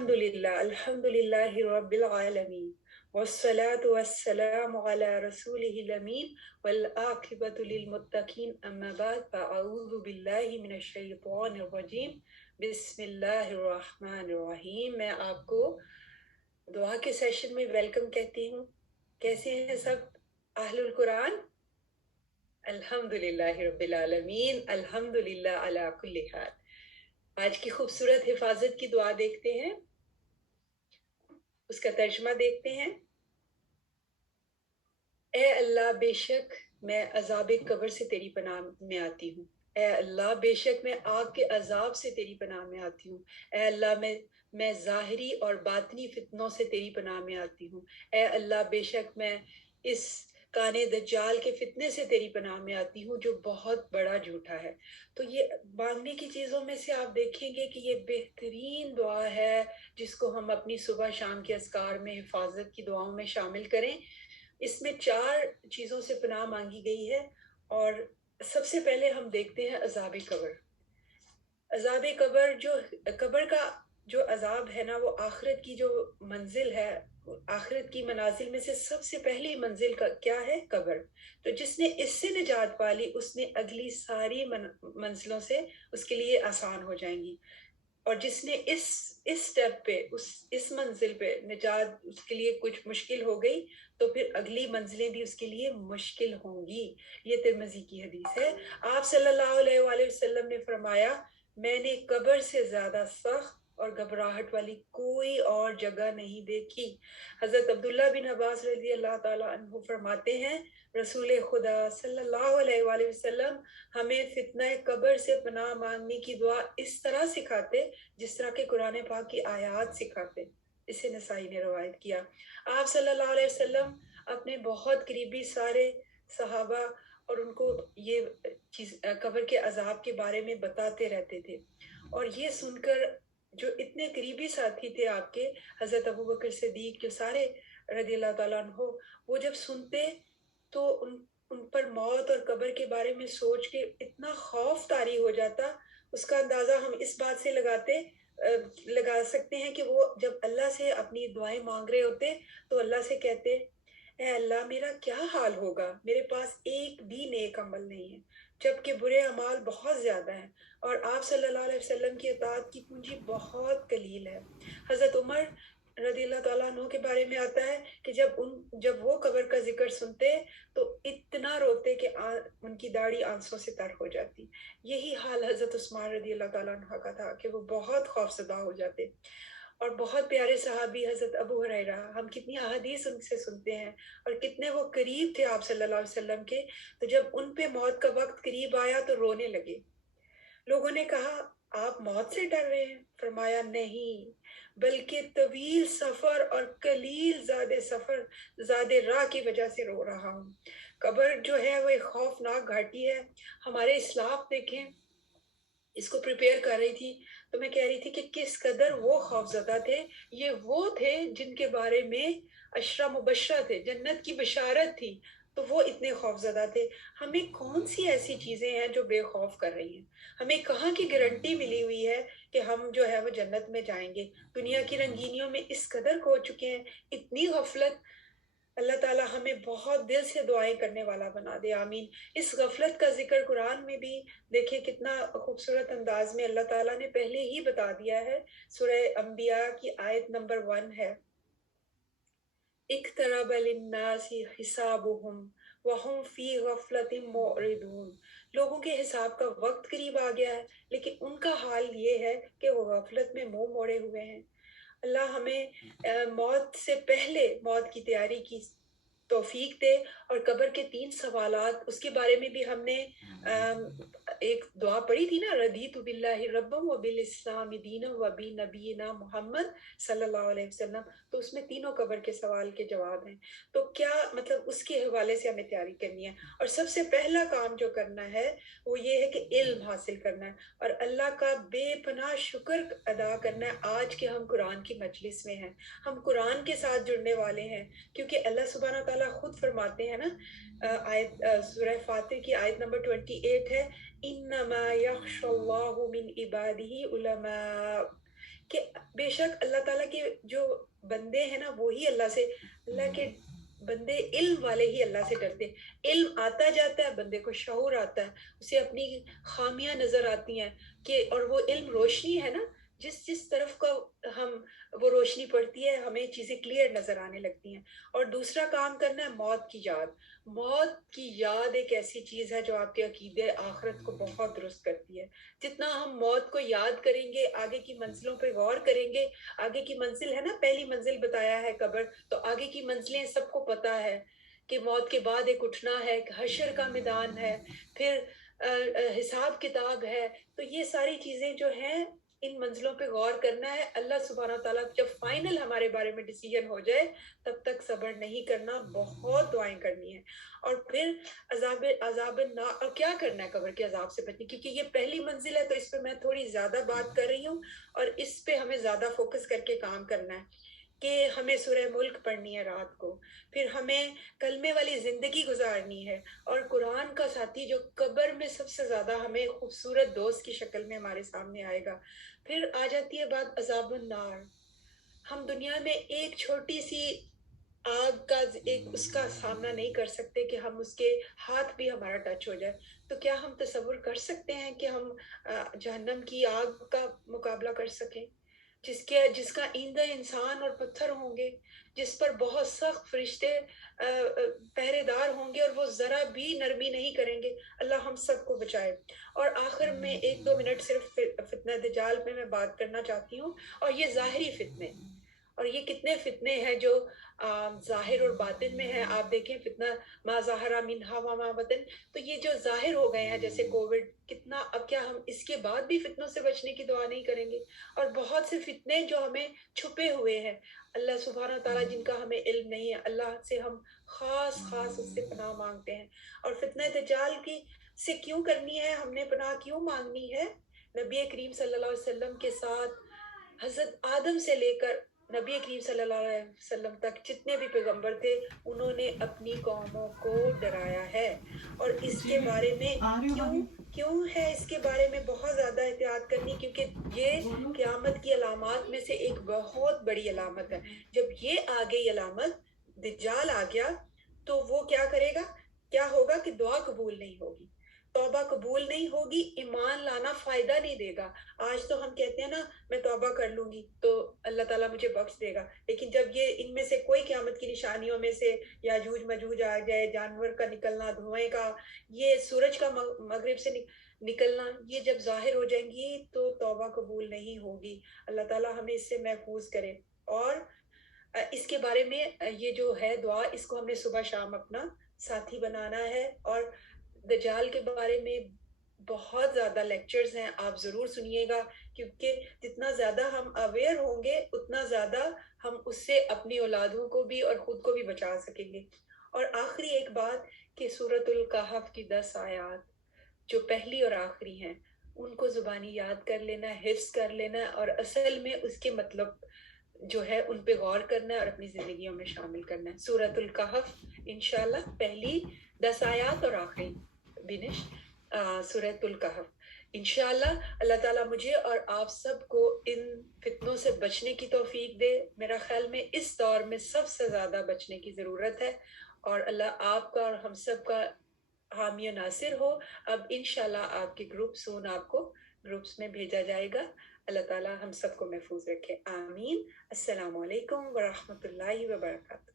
الحمد للہ رب العالمین والصلاة والسلام علی رسولہ الامین والعاقبۃ للمتقین اما بعد فاعوذ باللہ من الشیطان الرجیم بسم اللہ الرحمن الرحیم۔ میں آپ کو دعا کے سیشن میں ویلکم کہتی ہوں۔ کیسے ہیں سب اہل القرآن؟ الحمدللہ رب العالمین، الحمدللہ علی کل حال۔ آج کی خوبصورت حفاظت کی دعا دیکھتے ہیں، اس کا ترجمہ دیکھتے ہیں۔ اے اللہ، بے شک میں عذاب قبر سے تیری پناہ میں آتی ہوں۔ اے اللہ، بے شک میں آگ کے عذاب سے تیری پناہ میں آتی ہوں۔ اے اللہ، میں ظاہری اور باطنی فتنوں سے تیری پناہ میں آتی ہوں۔ اے اللہ، بے شک میں اس کانے دجال کے فتنے سے تیری پناہ میں آتی ہوں جو بہت بڑا جھوٹا ہے۔ تو یہ مانگنے کی چیزوں میں سے آپ دیکھیں گے کہ یہ بہترین دعا ہے جس کو ہم اپنی صبح شام کے اذکار میں حفاظت کی دعاؤں میں شامل کریں۔ اس میں 4 چیزوں سے پناہ مانگی گئی ہے، اور سب سے پہلے ہم دیکھتے ہیں عذاب قبر۔ عذاب قبر، قبر کا جو عذاب ہے نا، وہ آخرت کی جو منزل ہے، آخرت کی منازل میں سے سب سے پہلی منزل کا کیا ہے؟ قبر۔ تو جس نے اس سے نجات پالی، اس نے اگلی ساری منزلوں سے اس کے لیے آسان ہو جائیں گی، اور جس نے اس سٹیپ پہ اس منزل پہ نجات اس کے لیے کچھ مشکل ہو گئی تو پھر اگلی منزلیں بھی اس کے لیے مشکل ہوں گی۔ یہ ترمذی کی حدیث ہے۔ آپ صلی اللہ علیہ وآلہ وسلم نے فرمایا، میں نے قبر سے زیادہ سخت اور گھبراہٹ والی کوئی اور جگہ نہیں دیکھی۔ حضرت عبداللہ بن عباس رضی اللہ تعالیٰ عنہ فرماتے ہیں، رسول خدا صلی اللہ علیہ وآلہ وسلم ہمیں فتنہ قبر سے پناہ مانگنے کی دعا اس طرح سکھاتے جس طرح کہ قرآن پاک کی آیات سکھاتے۔ اسے نسائی نے روایت کیا۔ آپ صلی اللہ علیہ وسلم اپنے بہت قریبی سارے صحابہ اور ان کو یہ چیز قبر کے عذاب کے بارے میں بتاتے رہتے تھے، اور یہ سن کر جو اتنے قریبی ساتھی تھے آپ کے، حضرت ابوبکر صدیق، جو سارے رضی اللہ تعالیٰ عنہ، وہ جب سنتے تو ان پر موت اور قبر کے بارے میں سوچ کے اتنا خوف طاری ہو جاتا۔ اس کا اندازہ ہم اس بات سے لگا سکتے ہیں کہ وہ جب اللہ سے اپنی دعائیں مانگ رہے ہوتے تو اللہ سے کہتے، اے اللہ، میرا کیا حال ہوگا، میرے پاس ایک بھی نیک عمل نہیں ہے جبکہ برے اعمال بہت زیادہ ہیں، اور آپ صلی اللہ علیہ وسلم کی اطاعت کی پونجی بہت قلیل ہے۔ حضرت عمر رضی اللہ تعالیٰ عنہ کے بارے میں آتا ہے کہ جب وہ قبر کا ذکر سنتے تو اتنا روتے کہ ان کی داڑھی آنسوں سے تر ہو جاتی۔ یہی حال حضرت عثمان رضی اللہ تعالیٰ عنہ کا تھا کہ وہ بہت خوفزدہ ہو جاتے۔ اور بہت پیارے صحابی حضرت ابو ہریرہ، ہم کتنی احادیث ان سے سنتے ہیں اور کتنے وہ قریب تھے آپ صلی اللہ علیہ وسلم کے، تو جب ان پہ موت کا وقت قریب آیا تو رونے لگے۔ لوگوں نے کہا، آپ موت سے ڈر رہے ہیں؟ فرمایا، نہیں، بلکہ طویل سفر اور قلیل زاد راہ کی وجہ سے رو رہا ہوں۔ قبر جو ہے وہ ایک خوفناک گھاٹی ہے۔ ہمارے اسلاف دیکھیں، اس کو پریپیئر کر رہی تھی تو میں کہہ رہی تھی کہ کس قدر وہ خوفزدہ تھے۔ یہ وہ تھے جن کے بارے میں عشرہ مبشرہ تھے، جنت کی بشارت تھی، تو وہ اتنے خوفزدہ تھے۔ ہمیں کون سی ایسی چیزیں ہیں جو بے خوف کر رہی ہیں؟ ہمیں کہاں کی گارنٹی ملی ہوئی ہے کہ ہم جو ہے وہ جنت میں جائیں گے؟ دنیا کی رنگینیوں میں اس قدر کھو چکے ہیں، اتنی غفلت۔ اللہ تعالیٰ ہمیں بہت دل سے دعائیں کرنے والا بنا دے، آمین۔ اس غفلت کا ذکر قرآن میں بھی دیکھیں کتنا خوبصورت انداز میں اللہ تعالیٰ نے پہلے ہی بتا دیا ہے۔ سورہ انبیاء کی آیت نمبر 1 ہے، اقترب للناس حسابهم وهم فی غفلۃ معرضون۔ لوگوں کے حساب کا وقت قریب آ گیا ہے، لیکن ان کا حال یہ ہے کہ وہ غفلت میں منہ موڑے ہوئے ہیں۔ اللہ ہمیں موت سے پہلے موت کی تیاری کی توفیق دے۔ اور قبر کے 3 سوالات، اس کے بارے میں بھی ہم نے ایک دعا پڑھی تھی نا، رضیت باللہ ربا وبالاسلام دینا وبنبینا محمد صلی اللہ علیہ وسلم، تو اس میں تینوں قبر کے سوال کے جواب ہیں۔ تو کیا مطلب اس کے حوالے سے ہمیں تیاری کرنی ہے، اور سب سے پہلا کام جو کرنا ہے وہ یہ ہے کہ علم حاصل کرنا ہے اور اللہ کا بے پناہ شکر ادا کرنا ہے آج کے ہم قرآن کی مجلس میں ہیں، ہم قرآن کے ساتھ جڑنے والے ہیں، کیونکہ اللہ سبحانہ تعالیٰ خود فرماتے ہیں نا، سورہ فاتر کی آیت نمبر 28 ہے، انما یخشى اللہ من عبادہ علماء، کہ بے شک اللہ تعالیٰ کے جو بندے ہیں نا وہی اللہ کے بندے علم والے ہی اللہ سے ڈرتے ہیں۔ علم آتا جاتا ہے، بندے کو شعور آتا ہے، اسے اپنی خامیاں نظر آتی ہیں کہ اور وہ علم روشنی ہے نا، جس طرف کا ہم وہ روشنی پڑتی ہے ہمیں چیزیں کلیئر نظر آنے لگتی ہیں۔ اور دوسرا کام کرنا ہے موت کی یاد۔ موت کی یاد ایک ایسی چیز ہے جو آپ کے عقیدے آخرت کو بہت درست کرتی ہے۔ جتنا ہم موت کو یاد کریں گے، آگے کی منزلوں پہ غور کریں گے، آگے کی منزل ہے نا، پہلی منزل بتایا ہے قبر، تو آگے کی منزلیں سب کو پتا ہے کہ موت کے بعد ایک اٹھنا ہے، ایک حشر کا میدان ہے، پھر حساب کتاب ہے۔ تو یہ ساری چیزیں جو ہیں ان منزلوں پہ غور کرنا ہے۔ اللہ سبحانہ تعالیٰ جب فائنل ہمارے بارے میں ڈیسیجن ہو جائے تب تک صبر نہیں کرنا، بہت دعائیں کرنی ہے۔ اور پھر عذاب النار، اور کیا کرنا ہے قبر کے عذاب سے بچنے، کیونکہ یہ پہلی منزل ہے تو اس پہ میں تھوڑی زیادہ بات کر رہی ہوں اور اس پہ ہمیں زیادہ فوکس کر کے کام کرنا ہے کہ ہمیں سورہ ملک پڑھنی ہے رات کو، پھر ہمیں کلمے والی زندگی گزارنی ہے، اور قرآن کا ساتھی جو قبر میں سب سے زیادہ ہمیں خوبصورت دوست کی شکل میں ہمارے سامنے آئے گا۔ پھر آ جاتی ہے بات عذاب النار۔ ہم دنیا میں ایک چھوٹی سی آگ کا اس کا سامنا نہیں کر سکتے کہ ہم اس کے ہاتھ بھی ہمارا ٹچ ہو جائے، تو کیا ہم تصور کر سکتے ہیں کہ ہم جہنم کی آگ کا مقابلہ کر سکیں، جس کا ایندھن انسان اور پتھر ہوں گے، جس پر بہت سخت فرشتے پہرے دار ہوں گے اور وہ ذرا بھی نرمی نہیں کریں گے۔ اللہ ہم سب کو بچائے۔ اور آخر میں 1-2 منٹ صرف فتنہ دجال پہ میں بات کرنا چاہتی ہوں، اور یہ ظاہری فتنے، اور یہ کتنے فتنے ہیں جو ظاہر اور باطن میں ہیں۔ آپ دیکھیں فتنہ ما ظاہر منہا وما بطن، تو یہ جو ظاہر ہو گئے ہیں جیسے کووڈ، کتنا، اب کیا ہم اس کے بعد بھی فتنوں سے بچنے کی دعا نہیں کریں گے؟ اور بہت سے فتنے جو ہمیں چھپے ہوئے ہیں، اللہ سبحانہ تعالیٰ جن کا ہمیں علم نہیں ہے، اللہ سے ہم خاص اس سے پناہ مانگتے ہیں۔ اور فتنہ دجال کی سے کیوں کرنی ہے، ہم نے پناہ کیوں مانگنی ہے؟ نبی کریم صلی اللہ علیہ وسلم کے ساتھ حضرت آدم سے لے کر نبی کریم صلی اللہ علیہ وسلم تک جتنے بھی پیغمبر tھے، انہوں نے اپنی قوموں کو ڈرایا ہے۔ اور اس کے بارے میں کیوں ہے اس کے بارے میں بہت زیادہ احتیاط کرنی، کیونکہ یہ قیامت کی علامات میں سے ایک بہت بڑی علامت ہے۔ جب یہ آ گئی علامت، دجال آ گیا، تو وہ کیا کرے گا؟ کیا ہوگا کہ دعا قبول نہیں ہوگی، توبہ قبول نہیں ہوگی، ایمان لانا فائدہ نہیں دے گا۔ آج تو ہم کہتے ہیں نا میں توبہ کر لوں گی تو اللہ تعالیٰ مجھے بخش دے گا، لیکن جب یہ ان میں سے کوئی قیامت کی نشانیوں میں سے یاجوج مجوج آ جائے، جانور کا نکلنا، دھوئیں کا، یہ سورج کا مغرب سے نکلنا، یہ جب ظاہر ہو جائیں گی تو توبہ قبول نہیں ہوگی۔ اللہ تعالیٰ ہمیں اس سے محفوظ کرے۔ اور اس کے بارے میں یہ جو ہے دعا، اس کو ہم نے صبح شام اپنا ساتھی بنانا ہے۔ اور دجال کے بارے میں بہت زیادہ لیکچرز ہیں، آپ ضرور سنیے گا، کیونکہ جتنا زیادہ ہم اویئر ہوں گے اتنا زیادہ ہم اس سے اپنی اولادوں کو بھی اور خود کو بھی بچا سکیں گے۔ اور آخری ایک بات کہ سورۃ الکہف کی 10 آیات جو پہلی اور آخری ہیں، ان کو زبانی یاد کر لینا، حفظ کر لینا، اور اصل میں اس کے مطلب جو ہے ان پہ غور کرنا ہے اور اپنی زندگیوں میں شامل کرنا ہے۔ سورۃ الکہف انشاءاللہ پہلی 10 آیات اور آخری بنش سورۃ الکہف انشاءاللہ۔ اللہ تعالیٰ مجھے اور آپ سب کو ان فتنوں سے بچنے کی توفیق دے۔ میرا خیال میں اس دور میں سب سے زیادہ بچنے کی ضرورت ہے، اور اللہ آپ کا اور ہم سب کا حامی و ناصر ہو۔ اب انشاءاللہ آپ کے آپ کو گروپس میں بھیجا جائے گا۔ اللہ تعالیٰ ہم سب کو محفوظ رکھے، آمین۔ السلام علیکم ورحمۃ اللہ وبرکاتہ۔